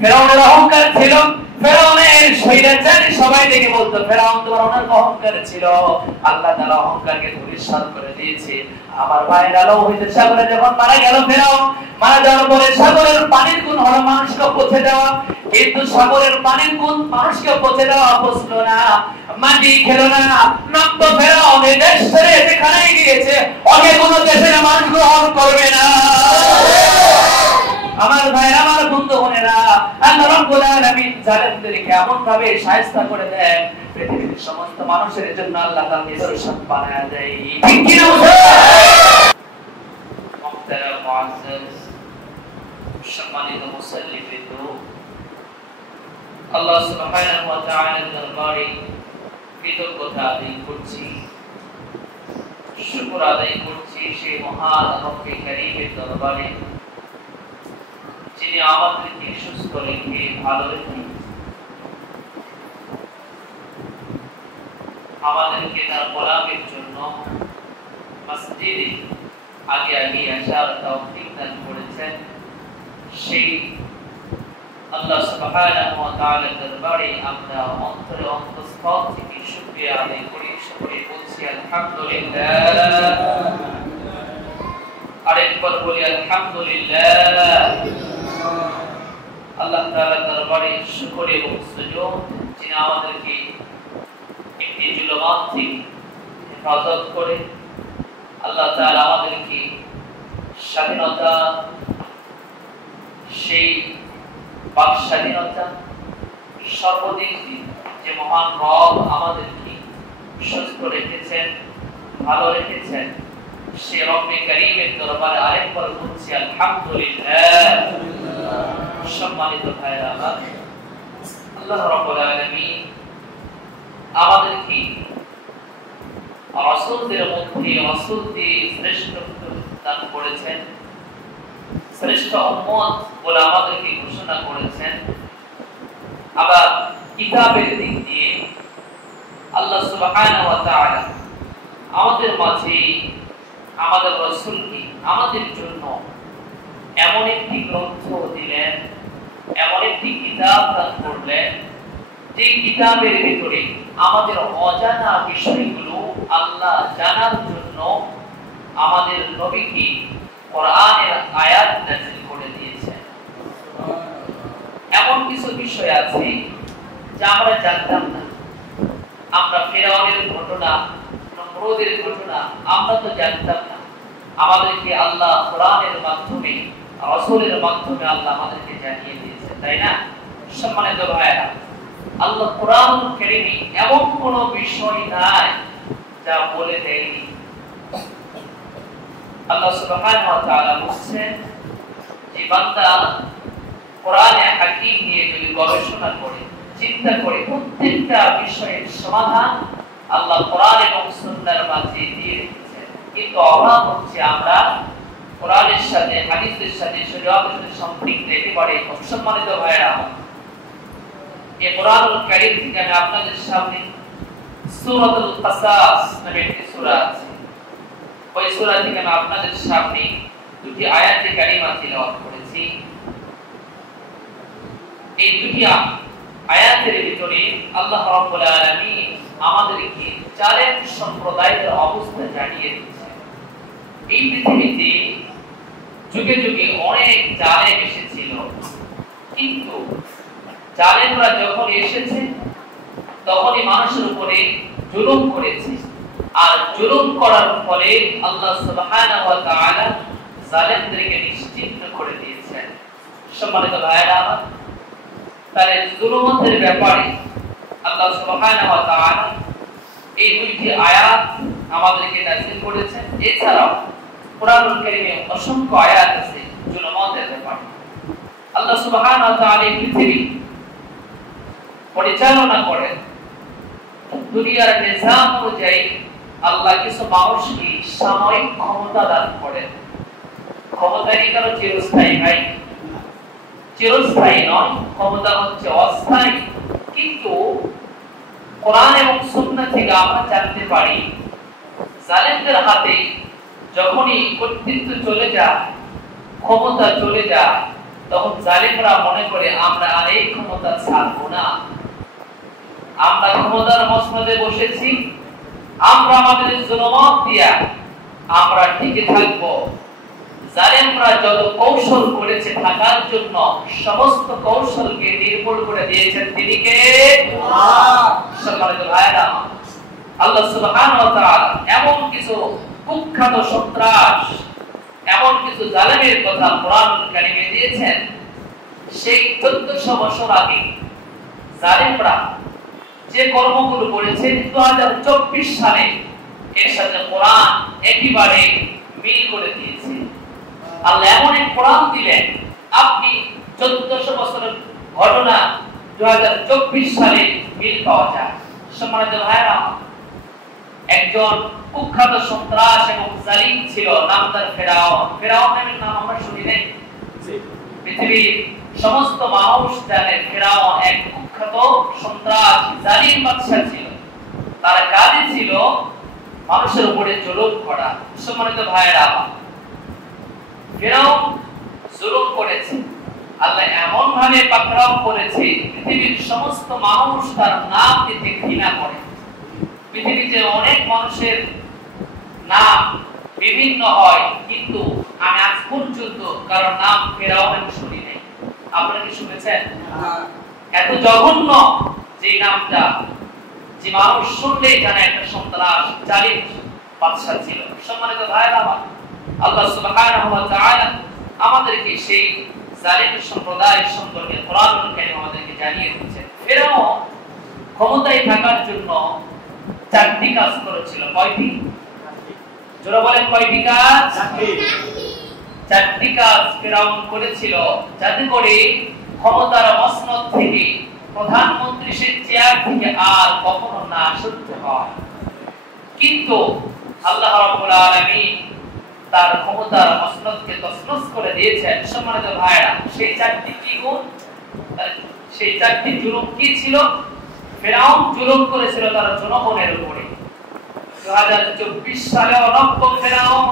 ফেরাউনের অহংকার ছিল। ফেরাউনের স্বৈরাচারী সবাই দেখে বলতো ফেরাউন তোমার অনেক অহংকার ছিল, আল্লাহ তাআলা অহংকারকে ধূলিসাৎ করে দিয়েছে। আমার ভাইরা লোহিত সাগরে যখন মারা গেল ফেরাউন, মারা যাওয়ার পরে সাগরের পানির গুণ হলো মানুষকে পচে দেওয়া, কিন্তু সাগরের পানির গুণ মানুষকে পচে দেওয়া বুঝলো না, মাটি খেলো না। নব্য ফেরাউন এই দেশ ছেড়ে যেখানে গিয়েছে ওকে কোনো দেশের মানুষ গ্রহণ করবে না। আমার ভাইরা, আমার বন্ধু বোনেরা, আল্লাহ রাব্বুল আলামিন জালেমদেরকে এমন ভাবে শায়েস্তা করে দেন, পৃথিবীর সমস্ত মানুষের জন্য আল্লাহ তাআলা নিদর্শন বানায় দেয়। ঠিক কি না? মুহতারাম মুআজ্জাজ, সম্মানিত মুসল্লিবৃন্দ, আল্লাহ সুবহানাহু ওয়া তাআলার দরবারে কৃতজ্ঞতা আদায় করছি, শুকর আদায় করছি সেই মহান রব্বে কারীমের দরবারে, যিনি আমাদেরকে সুস্থ রেখে ভালো রেখে আমাদেরকে তার গোলামের জন্য মসজিদে আগে আগে আসার তৌফিক দান করেছেন। সেই আল্লাহ সুবহানাহু ওয়া তাআলার দরবারে আমরা অন্তরে অন্তঃস্থল থেকে শুকরিয়া আদায় করি, শুকরিয়া বলছি আলহামদুলিল্লাহ। আরেকবার বলি আলহামদুলিল্লাহ। আল্লাহ তাআলার দরবারে শুকর এবং সুজুদ, যিনি আমাদেরকে একটি জুলুমাত থেকে হেফাজত করে আল্লাহ তাআলা আমাদেরকে স্বাধীনতা, সেই বাক স্বাধীনতা সর্বদিক যে মহান রব আমাদেরকে সুস্থ রেখেছেন, ভালো রেখেছেন, সে রব্বে কারীমের দরবারে আরেকবার বলছি আলহামদুলিল্লাহ। সম্মানিত ভাইরা আমার, আল্লাহ রাব্বুল আলামিন আমাদেরকে রাসূলদের মধ্যে রাসূলদের শ্রেষ্ঠত্ব দান করেছেন, শ্রেষ্ঠ উম্মত বলে আমাদেরকে ঘোষণা করেছেন। আবার কিতাবের দিক দিয়ে আল্লাহ সুবহানাহু ওয়া তাআলা আমাদের মাঝে আমাদের রাসূলকে আমাদের জন্য এমন একটি গ্রন্থ দিলেন, এমন একটি কিতাব দান করলেন, যে কিতাবের ভিতরে আমাদের অজানা বিষয়গুলো আল্লাহ জানার জন্য আমাদের নবীকে কোরআনের আয়াত নাযিল করে দিয়েছেন। এমন কিছু বিষয় আছে যা আমরা জানতাম না। আমরা ফিরআউনের ঘটনা, নমরুদের ঘটনা আমরা তো জানতাম না। আমাদেরকে আল্লাহ কোরআনের মাধ্যমে, রাসূলের মাধ্যমে আল্লাহ আমাদেরকে জানিয়ে দিয়েছেন, তাই না? সম্মানিত ভাইরা, আল্লাহ কোরআনুল কারীমে এমন কোন বিষয় নাই যা বলে দেয়নি। আল্লাহ সুবহানাহু ওয়া তাআলা বলেন যে বান্দা কোরআনে হাকিম নিয়ে যদি গবেষণা করে, চিন্তা করে, প্রত্যেকটা বিষয়ের সমাধান আল্লাহ কোরআন এবং সুন্নাহর মাঝে দিয়ে রেখেছেন। কিন্তু অভাব হচ্ছে আমরা কোরআনের সাথে, হাদিসের সাথে, শরীয়তের সাথে সম্পৃক্ত একেবারে। সম্মানিত ভাইরা, এই কোরআনুল কারীম থেকে আমি আপনাদের সামনে সূরাতুল কাসাস নামে একটি সূরা আছে, ওই সূরা থেকে আমি আপনাদের সামনে দুটি আয়াতে কারিমা তিলাওয়াত করেছি। এই দুটি আয়াতের ভিতরে আল্লাহ রাব্বুল আলামিন আমাদেরকে জালেম সম্প্রদায়ের অবস্থা জানিয়ে দিচ্ছেন। এই পৃথিবীতে যুগে যুগে অনেক জালেম এসেছিল, কিন্তু জালেমরা যখন এসেছে তখনই মানুষের উপরে জুলুম করেছে, আর জুলুম করার ফলে আল্লাহ সুবহানাহু ওয়া তাআলা জালেমদেরকে নিশ্চিহ্ন করে দিয়েছেন। সম্মানিত ভাইরা আমার, তাহলে জুলুমের ব্যাপারে আল্লাহ সুবহানাহু ওয়া তাআলা এই দুইটি আয়াত আমাদেরকে নাযিল করেছেন। এছাড়াও কোরআনুল কারীমে অসংখ্য আয়াত আছে জুলুমের ব্যাপারে। আল্লাহ সুবহানাহু ওয়া তাআলা এই পৃথিবী পরিচালনা করেন, দুনিয়ার নিজাম অনুযায়ী আল্লাহ কিছু মানুষকে সাময়িক ক্ষমতা দান করেন। ক্ষমতা কি কারো চিরস্থায়ী? ভাই, চিরস্থায়ী নয়, ক্ষমতা হচ্ছে অস্থায়ী। কিন্তু কোরআন এবং সুন্নাহ থেকে আমরা জানতে পারি জালেমদের হাতে যখনই কর্তৃত্ব চলে যায়, ক্ষমতা চলে যায়, তখন জালিমরা মনে করে আমরা আর এই ক্ষমতা ছাড়বো না, আমরা ক্ষমতার মসনদে বসেছি, আমরা আমাদের জনমত দিয়া আমরা টিকে থাকবো। জালিমরা যত কৌশল করেছে থাকার জন্য সমস্ত কৌশলকে নির্মূল করে দিয়েছেন তিনি কে? আল্লাহ। সম্মানিত ভাইরা, আল্লাহ সুবহানাহু ওয়া তাআলা এমন কিছু কুখ্যাত সন্ত্রাস, এমন কিছু জালেমের কথা কোরআনুল কারীমে দিয়েছেন, সেই 1400 বছর আগে জালেমরা যে কর্মগুলো করেছে 2024 সালে এর সাথে কোরআন একেবারে মিল করে দিয়েছে। আল্লাহ এমন এক কোরআন দিলেন, আপনি 1400 বছরের ঘটনা 2024 সালে মিল পাওয়া যায়। সম্মানিত ভাইরা, একজন কুখ্যাত সন্ত্রাস এবং জালিম ছিল, নাম তার ফেরাউন। ফেরাউন নামের নাম আমরা শুনি নাই? পৃথিবীর সমস্ত মানুষ জানে ফেরাউন এক কুখ্যাত সন্ত্রাস জালিম বাদশা ছিল। তার কাজই ছিল মানুষের উপরে জুলুম করা। সম্মানিত ভাইরা, ফেরাউন জুলুম করেছে, আল্লাহ এমন ভাবে পাকড়াও করেছে পৃথিবীর সমস্ত মানুষ তার নাম নিতে ঘৃণা করে। পৃথিবীতে অনেক মানুষের নাম বিভিন্ন হয়, কিন্তু আমি আজ পর্যন্ত কারো নাম ফেরাউন আমি শুনি নাই। আপনারা কি শুনেছেন? এত জঘন্য যে নামটা, যে মানুষ শুনলেই জানে একটা সন্ত্রাস জালিম বাদশা ছিল। সম্মানিত ভাইরা আমার, আল্লাহ সুবহানাহু ওয়া তাআলা আমাদেরকে সেই জালিম সম্প্রদায় সম্পর্কে কোরআনুল কারীম আমাদেরকে জানিয়ে দিয়েছেন। ফেরাউন ক্ষমতায় থাকার জন্য 4টি কাজ করেছিল। কয়টি? জোরে বলেন, কয়টি কাজ? 4টি কাজ ফেরাউন করেছিল, যাতে করে ক্ষমতার মসনদ থেকে, প্রধানমন্ত্রী সে চেয়ার থেকে আর কখনো না সরতে হয়। কিন্তু আল্লাহ রাব্বুল আলামিন তার ক্ষমতার মসনদকে তছনছ করে দিয়েছেন। সম্মানিত ভাইরা, সেই 4টি কি গুণ? সেই 4টি জুলুম কি ছিল? ফেরাউন জুলুম করেছিল তার জনগণের উপরে। 2024 সালে অনক্য ফেরাউন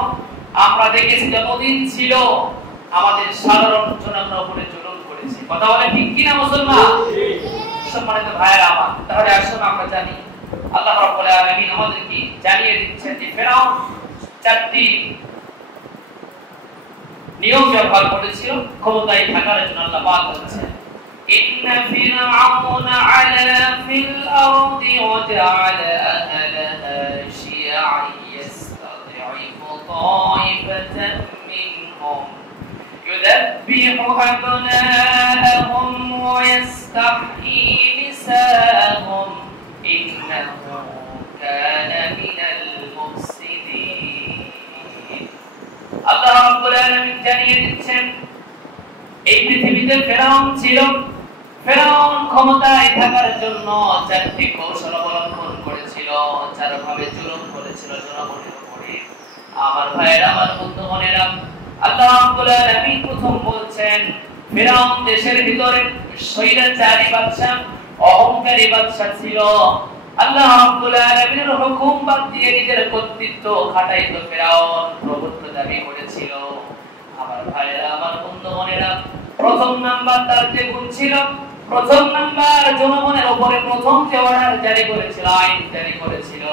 আমরা দেখেছি যতদিন ছিল আমাদের সাধারণ জনগণের উপরে জুলুম করেছে। কথা বলে ঠিক কি না মুসলমান? সম্মানিত ভাইরা আমার, তাহলে আসুন আমরা জানি আল্লাহ রাব্বুল আলামিন আমাদেরকে জানিয়ে দিচ্ছেন যে ফেরাউন 4টি নিয়ম ব্যবহার করেছিল ক্ষমতায় থাকার জন্য। আল্লাহ পাক বলেছেন, ইন্না ফিরআউনা আলা ফিল আরদি ওয়া জাআলা আহলাহা শিয়া'আন ইয়াস্তাদি'ফু তা'iফাতান মিনহুম ইউযাব্বিহু আবনা'আহুম ওয়া ইয়াস্তাহয়ী নিসা'আহুম ইন্নাহু কানা মিনাল মুফসিদিন। আল্লাহ রাব্বুল আলামিন জানিয়ে দিচ্ছেন, এই পৃথিবীতে ফেরাউন ছিল। ফেরাউন ক্ষমতায় থাকার জন্য 4টি কৌশল অবলম্বন করেছিল, 4 ভাবে জুলুম করেছিল জনগণের উপরে। আমার ভাইয়েরা, আমার বন্ধুগণেরা, আল্লাহ রাব্বুল আলামিন প্রথম বলছেন ফেরাউন দেশের ভিতরে স্বৈরাচারী বাদশা, অহংকারী বাদশা ছিল। আল্লাহ রাব্বুল আলামিনের হুকুম বাদ দিয়ে নিজের কর্তৃত্ব খাটাইতো ফেরাউন, প্রভুত্ব দাবি করেছিল। আমার ভাইয়েরা, আমার বন্ধুগণেরা, প্রথম নাম্বার তার যে গুণ ছিল, প্রথম নাম্বার জনগণের উপরে প্রথম যে অর্ডার জারি করেছিল, আইন জারি করেছিল,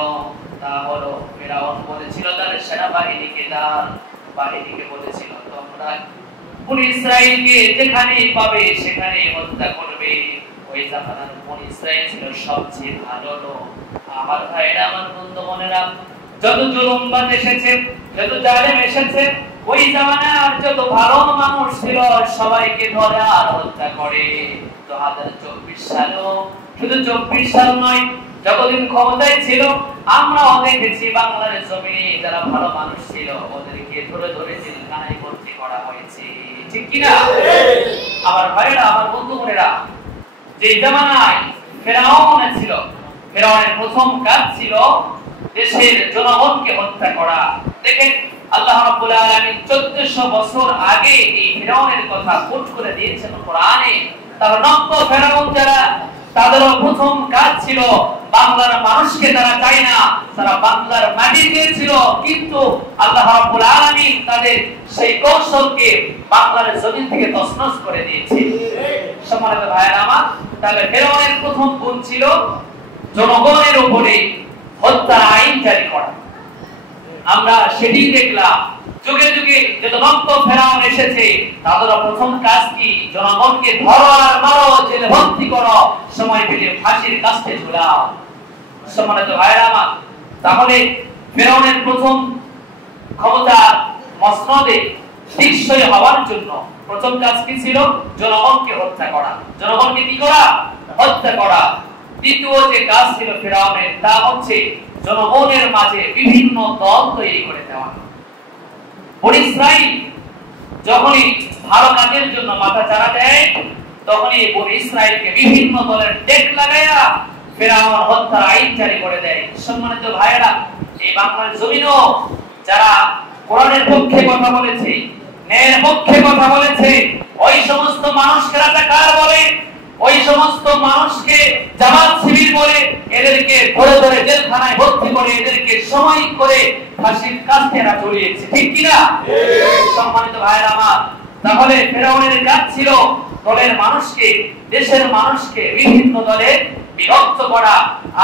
তা হলো ফেরাউন বলেছিল তার সেনাবাহিনীকে, তার বাহিনীকে বলেছিল, তোমরা বনী ইসরাঈলকে যেখানে পাবে সেখানে হত্যা করবে। ওই জামানার বনী ইসরাঈল ছিল সবচেয়ে ভালো লোক। আমার ভাইয়েরা, আমার বন্ধুগণেরা, যত জুলুমবাজ এসেছে, যত জালেম এসেছে, ওই জামানার যত ভালো মানুষ ছিল সবাইকে ধরে আর হত্যা করে। 2024 সালেও শুধু 24 সাল নয়, যতদিন ক্ষমতায় ছিল আমরাও দেখেছি বাংলার জমিনে যারা ভালো মানুষ ছিল ওদেরকে ধরে ধরে জেলখানায় ভর্তি করা হয়েছে। ঠিক কি না? আমার ভাইরা, আমার বন্ধুগণেরা, যে জামানায় ফেরাউন ছিল, ফেরাউনের প্রথম কাজ ছিল দেশের জনগণকে হত্যা করা। দেখেন আল্লাহ রাব্বুল আলামিন 1400 বছর আগে এই ফেরাউনের কথা কোট করে দিয়েছেন কোরআনে। তার নব্য ফেরাউন যারা, তাদের প্রথম কাজ ছিল বাংলার মানুষকে তারা চায় না, তারা বাংলার মাটি চেয়েছিল, কিন্তু আল্লাহ রাব্বুল আলামিন তাদের সেই কৌশলকে বাংলার জমিন থেকে তছনছ করে দিয়েছে। সম্মানিত ভাইরা আমার, তাহলে ফেরাউনের প্রথম গুণ ছিল জনগণের উপরে হত্যার আইন জারি করা। আমরা সেটি দেখলাম, যুগে যুগে যত নব্য ফেরাউন এসেছে তাদের প্রথম কাজ কি? জনগণকে ধরো আর মারো, জেলে ভর্তি করো, সময় পেলে ফাঁসির কাস্তে ঝুলাও। সম্মানিত ভাইরা আমার, তাহলে ফেরাউনের প্রথম ক্ষমতা মসনদে টিকসই হওয়ার জন্য প্রথম কাজ কি ছিল? জনগণকে হত্যা করা। জনগণকে কি করা? হত্যা করা। দ্বিতীয় যে কাজ ছিল ফেরাউনের, তা হচ্ছে জনগণের মাঝে বিভিন্ন দল তৈরি করে দেওয়া। বনী ইসরাইল যখনই ভালো কাজের জন্য মাথা চাড়া দেয়, তখনই বনী ইসরাইলকে বিভিন্ন দলের টেক লাগায়া ফেরাউন হত্যার আইন জারি করে দেয়। সম্মানিত ভাইয়েরা, এই বাংলার জমিনও যারা কোরআনের পক্ষে কথা বলেছে, ন্যায়ের পক্ষে কথা বলেছে, ওই সমস্ত মানুষকে রাজাকার বলে, ওই সমস্ত মানুষকে জামাত শিবির বলে, এদেরকে ধরে ধরে জেলখানায় ভর্তি করে, এদেরকে সময় করে ফাঁসির কাস্তে ঝুলিয়েছে। ঠিক কিনা? সম্মানিত ভাইয়েরা আমার, তাহলে ফেরাউনের কাজ ছিল দলের মানুষকে, দেশের মানুষকে বিভিন্ন দলে বিভক্ত করা।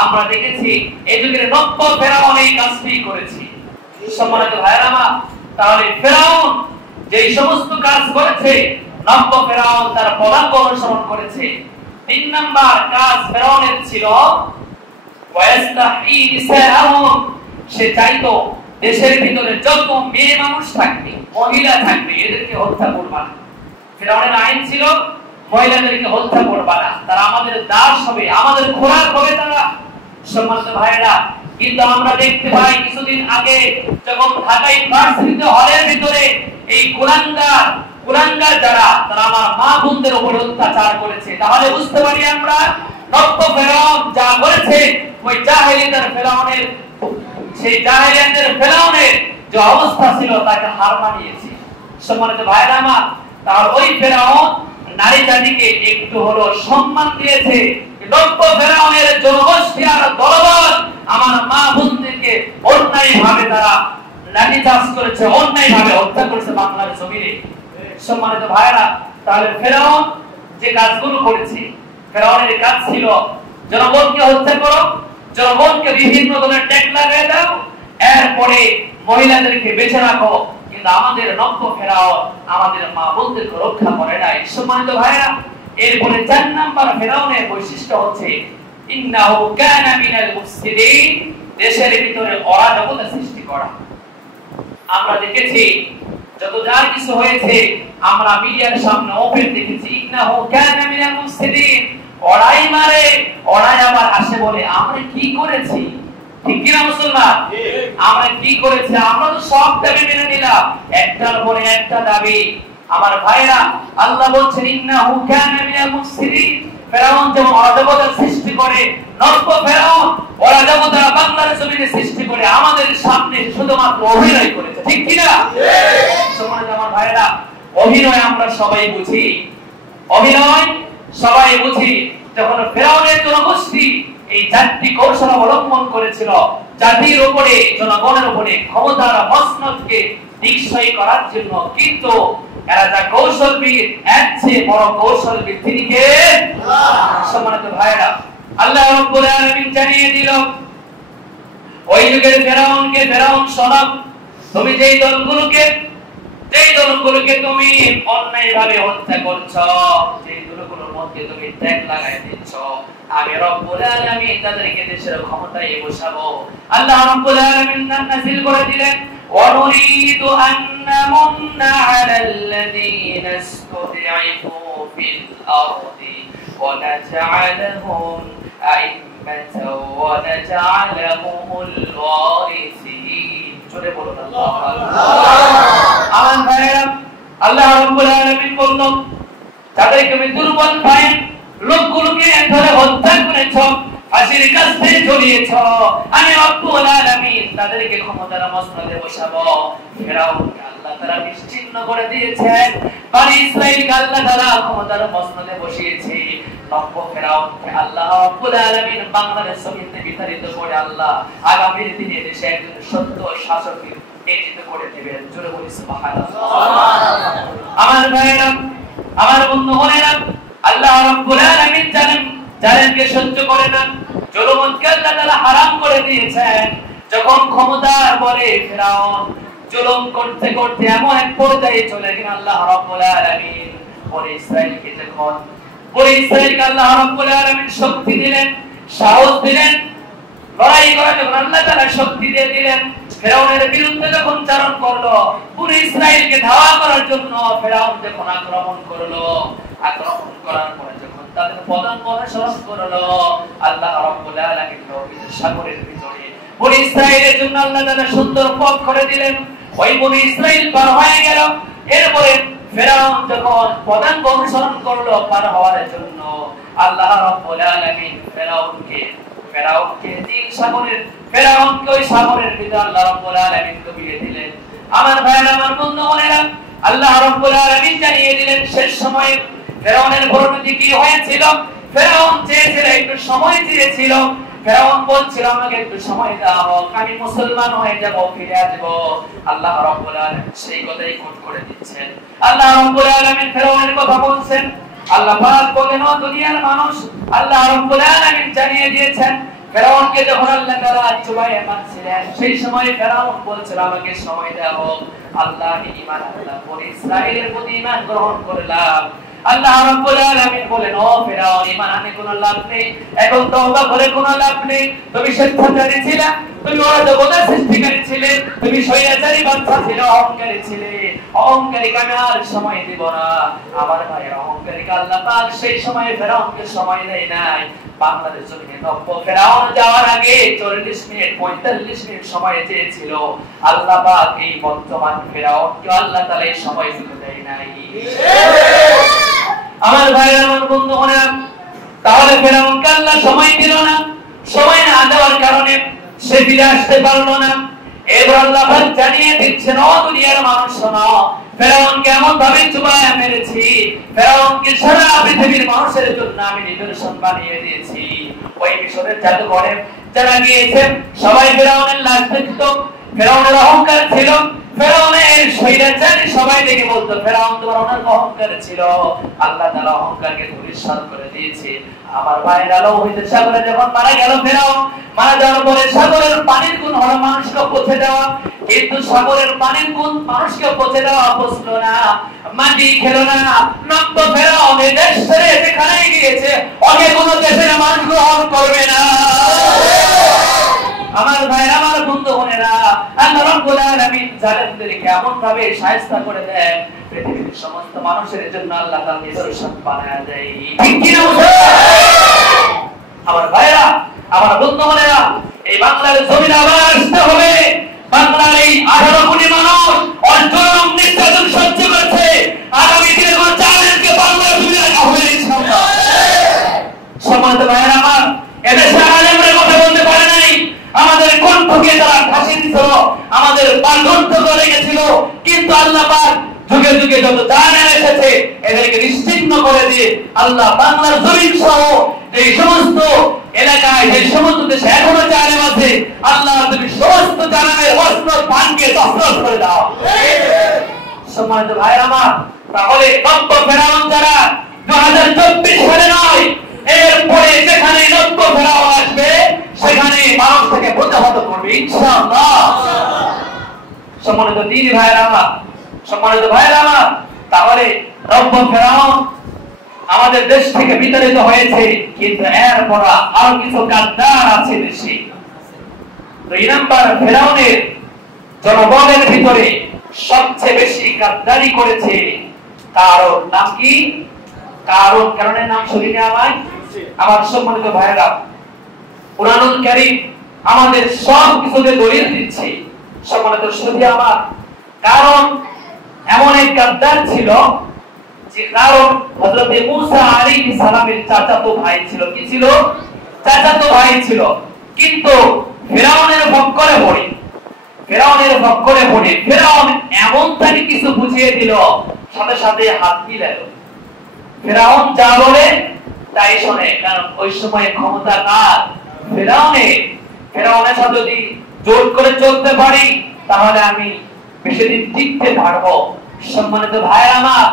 আমরা দেখেছি এই যুগের নব্য ফেরাউন এই কাজটি করেছে। সম্মানিত ভাইয়েরা আমার, তাহলে ফেরাউন যে সমস্ত কাজ করেছে, নব্য ফেরাউন তার পদাঙ্ক অনুসরণ করেছে। 3 নাম্বার কাজ ফেরাউনের ছিল ওয়াস্তাহি নিসাআহুম, সে চাইতো দেশের ভিতরে যত মেয়ে মানুষ থাকবে, মহিলা থাকবে, এদেরকে হত্যা করবে না। ফেরাউনের আইন ছিল মহিলাদেরকে হত্যা করবে না, তারা আমাদের দাস হবে, আমাদের খোরাক হবে তারা। সম্মানিত ভাইরা, কিন্তু আমরা দেখতে পাই কিছুদিন আগে যখন ঢাকা ইউনিভার্সিটিতে হলের ভিতরে এই কুলাঙ্গার যারা, তারা আমার মা বোনদের উপর অত্যাচার করেছে। তাহলে বুঝতে পারি আমরা নব্য ফেরাউন যা করেছে, ওই জাহেলিয়াতের ফেরাউনের, সেই জাহেলিয়াতের ফেরাউনের যে অবস্থা ছিল তাকে হার মানিয়েছে। সম্মানিত ভাইরা আমার, তার ওই ফেরাউন নারী জাতিকে একটু হলো সম্মান দিয়েছে। নব্য ফেরাউনের জনগোষ্ঠী আর দলবল আমার মা বোনদেরকে অন্যায় ভাবে তারা লাঠিচার্জ করেছে, অন্যায় ভাবে হত্যা করেছে বাংলার জমিনে। সম্মানিত ভাইরা, তাহলে ফেরাউন যে কাজগুলো করেছে, ফেরাউনের কাজ ছিল জনগণকে হত্যা করো, জনগণকে বিভিন্ন ধরনের ট্যাগ লাগিয়ে দাও, এরপরে মহিলাদেরকে বেঁচে রাখো। কিন্তু আমাদের নব্য ফেরাউন আমাদের মা বোনদেরকে রক্ষা করে নাই। সম্মানিত ভাইরা, এরপরে 4 নাম্বার ফেরাউনের বৈশিষ্ট্য হচ্ছে ইন্নাহু কানা মিনাল মুফসিদিন, দেশের ভিতরে অরাজকতা সৃষ্টি করা। আমরা দেখেছি যত যা কিছু হয়েছে, আমরা মিডিয়ার সামনে ওপেন দেখেছি ইন্নাহু কানা মিনাল মুফসিদিন, ওরাই মারে, ওরাই আবার আসে বলে আমরা কি করেছি। ঠিক কি না মুসলমান? আমরা কি করেছি? আমরা তো সব দাবি মেনে নিলাম, একটার পরে একটা দাবি। আমার ভাইরা, আল্লাহ বলছেন ইন্নাহু কানা মিনাল মুফসিদিন। ফেরাউন যেমন অরাজকতা সৃষ্টি করে, নব্য ফেরাউন অরাজকতা বাংলার জমিনে সৃষ্টি করে আমাদের সামনে শুধুমাত্র অভিনয় করেছে। ঠিক কি না? সম্মানিত আমার ভাইরা, অভিনয় আমরা সবাই বুঝি, অভিনয় সবাই বুঝি। যখন ফেরাউনের জনগোষ্ঠী এই 4টি কৌশল অবলম্বন করেছিল জাতির উপরে, জনগণের উপরে ক্ষমতার মসনদকে টিকসই করার জন্য, কিন্তু এরা যা কৌশলবিদ, এর চেয়ে বড় কৌশলবিদ তিনি কে? সম্মানিত ভাইরা, আল্লাহ রাব্বুল আলামিন জানিয়ে দিল ওই যুগের ফেরাউনকে, ফেরাউন শোনো, তুমি যেই দলগুলোকে তুমি অন্যায়ভাবে হত্যা করছো, যেই দলগুলোর মধ্যে তুমি ট্যাগ লাগাই দিচ্ছ, আমি রব্বুল আলামিন তাদেরকে দেশের ক্ষমতায় বসাবো। আল্লাহ রাব্বুল আলামিন নাযিল করে দিলেন وَنُرِيدُ أَن نَّمُنَّ عَلَى الَّذِينَ اسْتُضْعِفُوا فِي الْأَرْضِ وَنَجْعَلَهُمْ أَئِمَّةً وَنَجْعَلَهُمُ الْوَارِثِينَ। জোরে বলুন আল্লাহু আকবার। আমার ভাইরা, আল্লাহ রাব্বুল আলামিন বললেন যাদেরকে তুমি দুর্বল পাই, লোকগুলোকে ধরে হত্যা করেছো, ফাঁসির কাস্তে ঝুলিয়েছ, আমি রব্বুল আলামিন তাদেরকে ক্ষমতার মসনদে বসাবো। ফেরাউনকে আল্লাহ আল্লাহ তাআলা নিশ্চিহ্ন করে দিয়েছেন। বনি ইসরাঈলকে আল্লাহ তাআলা ক্ষমতার মসনদে বসিয়েছে। নব্য ফেরাউনকে আল্লাহ রাব্বুল আলামিন বাংলাদেশ জমিনে বিতাড়িত করে আল্লাহ আগামী দিনে দেশে একজন সত্য শাসক নিয়োজিত করে দিবেন। জোরে বলি সুবহানাল্লাহ। আমার ভাইরা, আমার বন্ধুগণেরা, আল্লাহ রাব্বুল আলামিন জালেমকে সহ্য করে না, জুলুমকে আল্লাহ তাআলা হারাম করে দিয়েছেন। যখন ক্ষমতার বলে ফেরাউন জুলুম করতে করতে এমন এক পর্যায়ে চলে গেলেন, আল্লাহ রাব্বুল আলামিন বনি ইসরাঈলকে আল্লাহ রাব্বুল আলামিন শক্তি দিলেন, সাহস দিলেন, লড়াই করার জন্য আল্লাহ তাআলা শক্তি দিয়ে দিলেন। ফেরাউনের বিরুদ্ধে যখন চারণ করলো, বনি ইসরাঈলকে ধাওয়া করার জন্য ফেরাউন যখন আক্রমণ করলো, আক্রমণ করার পরে যখন তাদের প্রধান অনুসরণ করলো, আল্লাহ রাব্বুল আলামিন সাগরের ভিতরে বনি ইসরাঈলের জন্য আল্লাহ তাআলা সুন্দর পথ করে দিলেন। ওই বনি ইসরাঈল পার হয়ে গেল। এরপরে ফেরাউন যখন প্রধান অনুসরণ করলো পার হওয়ার জন্য, আল্লাহ রাব্বুল আলামিন ফেরাউনকে নীল সাগরের ওই সাগরের ভিতরে আল্লাহ রাব্বুল আলামিন ডুবিয়ে দিলেন। আমার ভাইরা, আমার বন্ধুগণেরা, আল্লাহ রাব্বুল আলামিন জানিয়ে দিলেন শেষ সময়ে ফেরাউনের পরিণতি কি হয়েছিল। ফেরাউন চেয়েছিল, একটু সময় চেয়েছিল। ফেরাউন বলছিল আমাকে একটু সময় দাও, আমি মুসলমান হয়ে যাব, ফিরে আসব। আল্লাহ রাব্বুল আলামিন সেই কথাই কোট করে দিচ্ছেন। আল্লাহ রাব্বুল আলামিন ফেরাউনের কথা বলছেন। আল্লাহ পাক বলেন, ও দুনিয়ার মানুষ, আল্লাহ রাব্বুল আলামিন জানিয়ে দিয়েছেন ফেরাউনকে যখন আল্লাহ তাআলা চুবায়ে মারছিলেন, সেই সময় ফেরাউন বলছিল আমাকে সময় দাও, আল্লাহ ঈমান আনলাম, বনি ইসরাঈলের প্রতি ঈমান গ্রহণ করলাম। আল্লাহ রাব্বুল আলামিন বলেন, ও ফেরাউন, ঈমান আনে কোনো লাভ নেই, এখন তওবা করে কোনো লাভ নেই। তুমি স্বেচ্ছাচারী ছিলে, তুমি অরাজকতার সৃষ্টিকারী ছিলে, তুমি স্বৈরাচারী বাদশা ছিলে, অহংকারী ছিলে। অহংকারীকে আমি আর সময় দেব না। আমার ভাইয়ের অহংকারীকে আল্লাহ পাক সেই সময় ফেরাউনকে সময় দেয় নাই। বাংলাদেশ জমিনে নব্য ফেরাউন যাওয়ার আগে 40 মিনিট 45 মিনিট সময় চেয়েছিল। আল্লাহ পাক এই বর্তমান ফেরাউনকে আল্লাহ তাআলা এই সময়টুকু দেয় নাই। আমার ভাইরা, আমার বন্ধুগণেরা, তাহলে ফেরাউনকে আল্লাহ সময় দিল না। সময় না দেওয়ার কারণে সে ফিরে আসতে পারলো না। এবার আল্লাহ পাক জানিয়ে দিচ্ছেন, ও দুনিয়ার মানুষ শোনো, ফেরাউনকে এমন ভাবে চুবায় মেরেছি, ফেরাউনকে সারা পৃথিবীর মানুষের জন্য আমি নিদর্শন বানিয়ে দিয়েছি। ওই মিশরের জাদুঘরে যারা গিয়েছেন সবাই ফেরাউনের লাশ দেখত। ফেরাউনের অহংকার ছিল, ফেরাউনের স্বৈরাচারী সবাই দেখে বলতো ফেরাউন তোমার অনেক অহংকার ছিল। আল্লাহ তাআলা অহংকারকে ধূলিসাৎ করে দিয়েছে। আমার ভাইয়েরা, লোহিত সাগরে যখন মারা গেল ফেরাউন, মারা যাওয়ার পরে সাগরের পানির গুণ হলো মানুষকে পচে দেওয়া, কিন্তু সাগরের পানির গুণ মানুষকে পচে দেওয়া বুঝলো না, মাটি খেলো না। নব্য ফেরাউন এই দেশ ছেড়ে যেখানে গিয়েছে, ওকে কোনো দেশের মানুষ গ্রহণ করবে না। আমার ভাইরা, আমার বন্ধুগণেরা, আল্লাহ রাব্বুল আলামিন জালেমদেরকে এমন ভাবে শায়েস্তা করে দেন, পৃথিবীর সমস্ত মানুষের জন্য আল্লাহ তাআলা নিদর্শন বানায় দেয়। ঠিক কি না? আমার ভাইরা, আমার বন্ধুগণেরা, এই বাংলার জমিনে আবার আসতে হবে। বাংলার এই 18 কোটি মানুষ অজরম নির্যাতন সহ্য করছে। আগামী দিনে কোন জালেমকে বাংলার জমিনে রাখা হবে না ইনশাআল্লাহ। সম্মানিত ভাইরা আমার, এদেশে আলেমরা কথা বলতে পারে নাই, আমাদের কণ্ঠকে তারা ফাঁসি দিছিল, আমাদের বাগন্ধ করে গেছিল, কিন্তু আল্লাহ পাক যুগে যুগে যত জালেম এসেছে এদেরকে নিশ্চিহ্ন করে দিয়ে আল্লাহ বাংলার জমিন সহ যে সমস্ত এলাকায়, যে সমস্ত দেশে এখনো জালেম আছে, আল্লাহ তুমি সমস্ত জালেমের অস্ত্র ভাঙকে তছনছ করে দাও। সম্মানিত ভাইরা আমার, তাহলে নব্য ফেরাউন যারা 2024 সালে নয়, এরপরে যেখানে নব্য ফেরাউন আসবে সেখানে মানুষ থেকে প্রতিহত করবে ইনশাআল্লাহ। সম্মানিত দিনী ভাইরা আমার, সম্মানিত ভাইরা আমার, তাহলে নব্য ফেরাউন আমাদের দেশ থেকে বিতাড়িত হয়েছে, কিন্তু এরপর আরো কিছু গাদ্দার আছে দেশে। 2 নম্বর ফেরাউনের জনগণের ভিতরে সবচেয়ে বেশি গাদ্দারি করেছে কারণ নাম কি? কারণের নাম শুনিনি আমার সম্মানিত ভাইরা। কুরআনুল কারীম আমাদের সব কিছুতে দলিল দিচ্ছে। সম্মানিত সুধী আমার, কারণ এমন এক গাদ্দার ছিল যে কারণ হযরত মুসা আলাইহিস সালামের চাচাতো ভাই ছিল। কি ছিল? চাচাতো ভাই ছিল। কিন্তু ফিরআউনের ভক্করে পড়ে ফেরাউনের বক্করে পড়ে ফেরাউন এমন তাকে কিছু বুঝিয়ে দিল, সাথে সাথে হাত মিলাল। ফেরাউন যা বলে তাই শোনে, কারণ ওই সময় ক্ষমতা কার? ফেরাউনের। ফেরাউনের সাথে যদি জোর করে চলতে পারি তাহলে আমি বেশি দিন টিকতে পারবো। সম্মানিত ভাইরা আমার,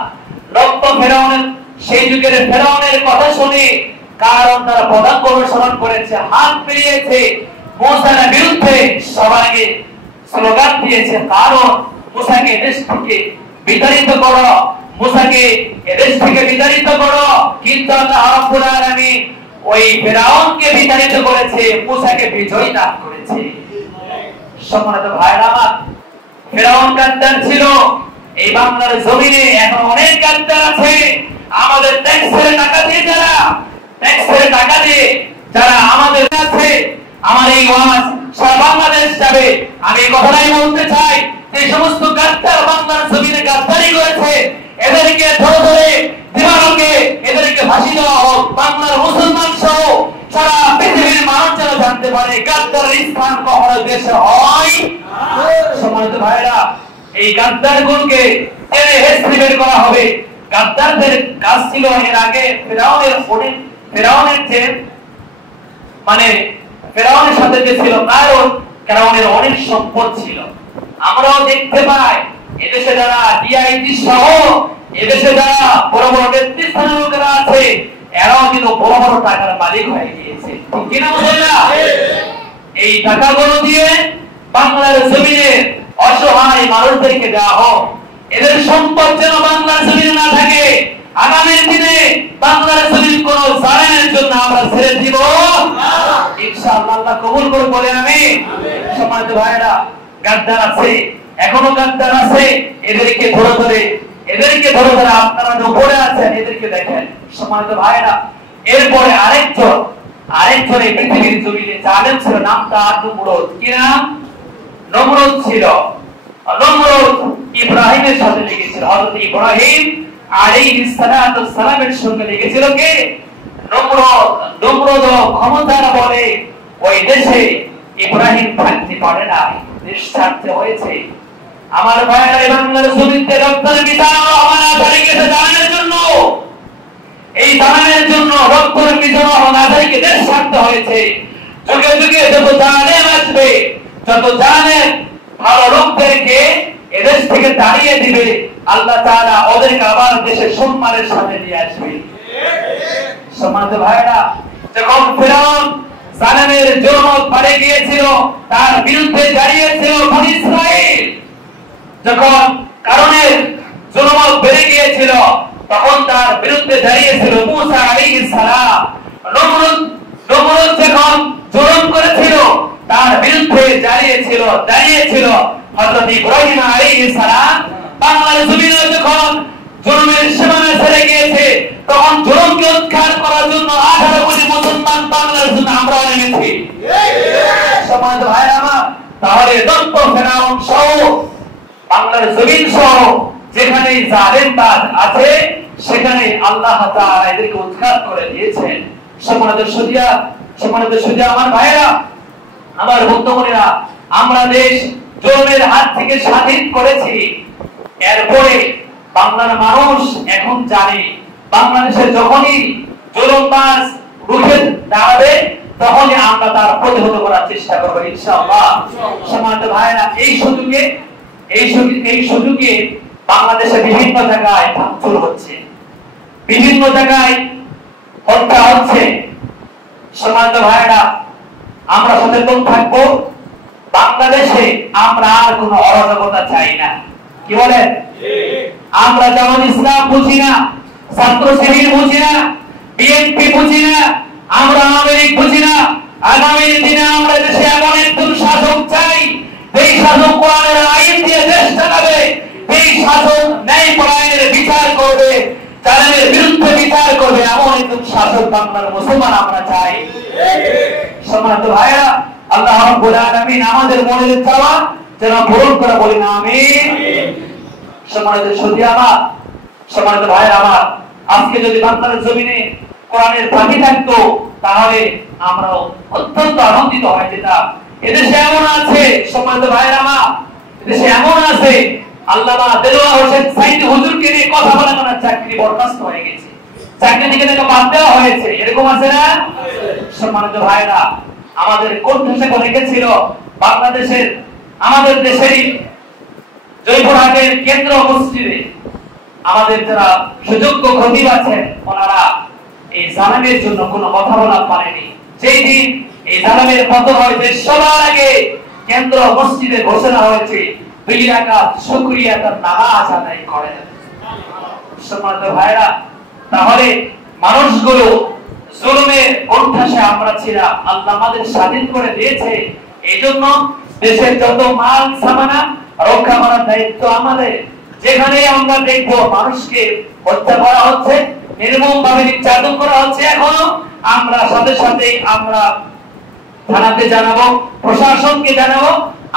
রক্ত ফেরাউনের, সেই যুগের ফেরাউনের কথা শুনে কারণ তারা পদাঙ্ক অনুসরণ করেছে, হাত পেরিয়েছে, মুসার বিরুদ্ধে সবার আগে স্লোগান দিয়েছে, কারণ মুসাকে দেশ থেকে বিতাড়িত করো, মুসাকে এদেশ থেকে বিতাড়িত করো। কিন্তু আল্লাহ রাব্বুল আলামিন ওই ফেরাউনকে বিতাড়িত করেছে, মুসাকে বিজয় দান করেছে। সম্মানিত ভাইরা আমার, ফেরাউন গাদ্দার ছিল। এই বাংলার জমিনে এখন অনেক গাদ্দার আছে। আমাদের ট্যাক্সের টাকা দিয়ে যারা আমাদের কাছে, আমার এই ওয়াজ সারা বাংলাদেশ যাবে। আমি এই কথাটাই বলতে চাই, যে সমস্ত গাদ্দার বাংলার জমিনে গাদ্দারি করেছে, এদেরকে ধরে ধরে দিবালোকে এদেরকে ফাঁসি দেওয়া হোক। বাংলার মুসলমান সহ সারা পৃথিবীর মানুষ যেন জানতে পারে গাদ্দারের স্থান কখনো দেশে হয়। সম্মানিত ভাইরা, এই গাদ্দারগুলোকে টেনে হেঁচড়ে বের করা হবে। গাদ্দারদের কাজ ছিল এর আগে ফেরাউনের যে মানে ফেরাউনের সাথে যে ছিল, কারণ ফেরাউনের অনেক সম্পদ ছিল। আমরাও দেখতে পাই এদেশে যারা ডিআইজি সহ এদেশে যারা বড় বড় নেতৃস্থানীয় লোকেরা আছে, এরাও কিন্তু বড় বড় টাকার মালিক হয়ে গিয়েছে। ঠিক কিনা বলেন? এই টাকাগুলো দিয়ে বাংলার জমিনে অসহায় মানুষদেরকে দেওয়া হোক। এদের সম্পদ যেন বাংলার জমিনে না থাকে। আগামী দিনে বাংলার জমিন কোন জালেমের জন্য আমরা ছেড়ে দিব না, ইনশাআল্লাহ। আল্লাহ কবুল করে বলে আমিন। সম্মানিত ভাইরা, গাদ্দার আছে, এখনো গাদ্দার আছে। এদেরকে ধরে ধরে আপনারা যে উপরে আছেন এদেরকে দেখেন। সম্মানিত ভাইরা, এরপরে আরেকজন এই পৃথিবীর জমিনে জালেম ছিল, নামটা নমরুদ। কি নাম? নমরুদ ছিল। নমরুদ ইব্রাহিমের সাথে লেগেছিল। হযরত ইব্রাহিম আলাইহিস সালামের সঙ্গে লেগেছিল কে? নমরুদ ক্ষমতার বলে ওই দেশে ইব্রাহিম থাকতে পারে না, দেশ ছাড়তে হয়েছে। আমার ভাইরা, বাংলার জমিতে রক্তের বিচার হওয়া ধরে গেছে জালেমের জন্য। এই জালেমের জন্য রক্তের বিচার হওয়া ধরে দেশ ছাড়তে হয়েছে। যুগে যুগে যত জালেম আসবে, যত জালেম ভালো লোকদেরকে এদেশ থেকে তাড়িয়ে দিবে, আল্লাহ তাআলা ওদেরকে আবার দেশের সম্মানের সাথে নিয়ে আসবে। সম্মানিত ভাইরা, যখন ফেরাউন জালেমের জুলুম বাড়ে গিয়েছিল, তার বিরুদ্ধে দাঁড়িয়েছিল বনী ইসরাইল। যখন কারণের জুলুম বেড়ে গিয়েছিল, তখন তার বিরুদ্ধে দাঁড়িয়েছিল মুসা আলাইহিস সালাম। নমরুদ যখন জুলুম করেছিল, তার বিরুদ্ধে দাঁড়িয়েছিল হযরত ইব্রাহিম আলাইহিস সালাম। বাংলার জমিনে যখন জুলুমের সীমানা ছেড়ে গিয়েছে, তখন জুলুমকে উৎখাত করার জন্য 18 কোটি মুসলমান বাংলার জন্য আমরা নেমেছি। সম্মানিত ভাইরা আমার, তাহলে দত্ত ফেরাউন সহ বাংলার জমিন সহ যেখানে জালেমবাজ আছে, সেখানে আল্লাহ তাআলা এদেরকে উৎখাত করে দিয়েছেন। সম্মানিত সুধী আমার ভাইরা, আমার বন্ধুগণেরা, আমরা দেশ জুলুমের হাত থেকে স্বাধীন করেছি। এরপরে বাংলার মানুষ এখন জানে, বাংলাদেশে যখনই জুলুমবাজ রুখে দাঁড়াবে, তখনই আমরা তার প্রতিহত করার চেষ্টা করবো ইনশাআল্লাহ। সম্মানিত ভাইরা, এই সুযোগে বাংলাদেশে বিভিন্ন জায়গায় ভাঙচুর হচ্ছে, বিভিন্ন জায়গায় হত্যা হচ্ছে। সম্মানিত ভাইরা, আমরা সচেতন থাকবো। বাংলাদেশে আমরা আর কোন অরাজকতা চাই না। কি বলেন? আমরা যেমন ইসলাম বুঝি না, ছাত্র শিবির বুঝি না, বিএনপি বুঝি না, আমরা আওয়ামী লীগ বুঝি না। আগামী দিনে আমরা দেশে এমন একজন শাসক চাই, এই শাসক কোরআনের আইন দিয়ে দেশ চালাবে, এই শাসক ন্যায় পরায়ণের বিচার করবে, জালেমের বিরুদ্ধে বিচার করবে, এমন একজন শাসক বাংলার মুসলমান আমরা চাই। সম্মানিত ভাইরা, আল্লাহ রাব্বুল আলামিন আমাদের মনের চাওয়া যেন পূরণ করে, বলি না আমিন। সম্মানিত সুধী আমার, সম্মানিত ভাইরা আমার, আজকে যদি বাংলার জমিনে কোরআনের পাখি থাকতো, তাহলে আমরা অত্যন্ত আনন্দিত হয়ে যেতাম। এদেশে এমন আছে সম্মানিত ভাইরা মা, এদেশে এমন আছে আল্লামা দেলোয়ার হোসেন সাইদি হুজুরকে নিয়ে কথা বলা মানে চাকরি বরখাস্ত হয়ে গেছে, চাকরি থেকে তাকে বাদ দেওয়া হয়েছে, এরকম আছে না? সম্মানিত ভাইরা, আমাদের কোন দেশে রেখেছিল বাংলাদেশের আমাদের দেশেরই জয়পুরহাটের কেন্দ্র মসজিদে আমাদের যারা সুযোগ্য খতিব আছেন ওনারা এই জালেমের জন্য কোনো কথা বলা পারেনি। যেই দিন এই জালেমের পতন হয়েছে সবার আগে কেন্দ্র মসজিদে ঘোষণা হয়েছে 2 রাকাত শুকরিয়া তার নামাজ আদায় করেন। সম্মানিত ভাইরা, তাহলে মানুষগুলো জুলুমের অভ্যাসে আমরা ছিলাম, আল্লাহ আমাদের স্বাধীন করে দিয়েছে। এইজন্য দেশের যত মাল সামানা রক্ষা করার দায়িত্ব আমাদের। যেখানে আমরা দেখব মানুষকে হত্যা করা হচ্ছে, নির্মমভাবে নির্যাতন করা হচ্ছে, এখনো আমরা সাথে সাথে আমরা থানাতে জানাবো, প্রশাসনকে জানাবো।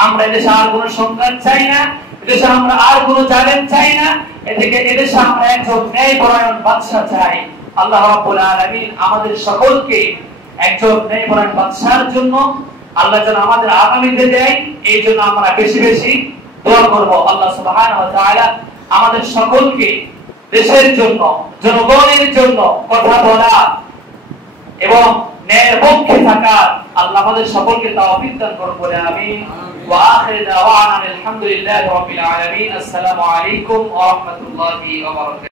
আমরা এদেশে আর কোনো সংঘাত চাই না, এদেশে আমরা আর কোনো জালেম চাই না, এদেশে আমরা একজন ন্যায়পরায়ণ বাদশা চাই। আল্লাহ রাব্বুল আলামিন আমাদের সকলকে একজন ন্যায়পরায়ণ বাদশার জন্য আল্লাহ যেন আমাদের আগামীতে দেয়, এই জন্য আমরা বেশি বেশি দোয়া করব। আল্লাহ সুবহানাহু ওয়া তাআলা আমাদের সকলকে দেশের জন্য, জনগণের জন্য কথা বলা এবং ন্যায়ের পক্ষে থাকা আল্লাহ আমাদের সকলকে তৌফিক দান করুন বলে আমিন। ওয়া আখিরু দাওয়ানা আলহামদুলিল্লাহি রাব্বিল আলামিন। আসসালামু আলাইকুম ওয়া রাহমাতুল্লাহি ওয়া বারাকাতুহু।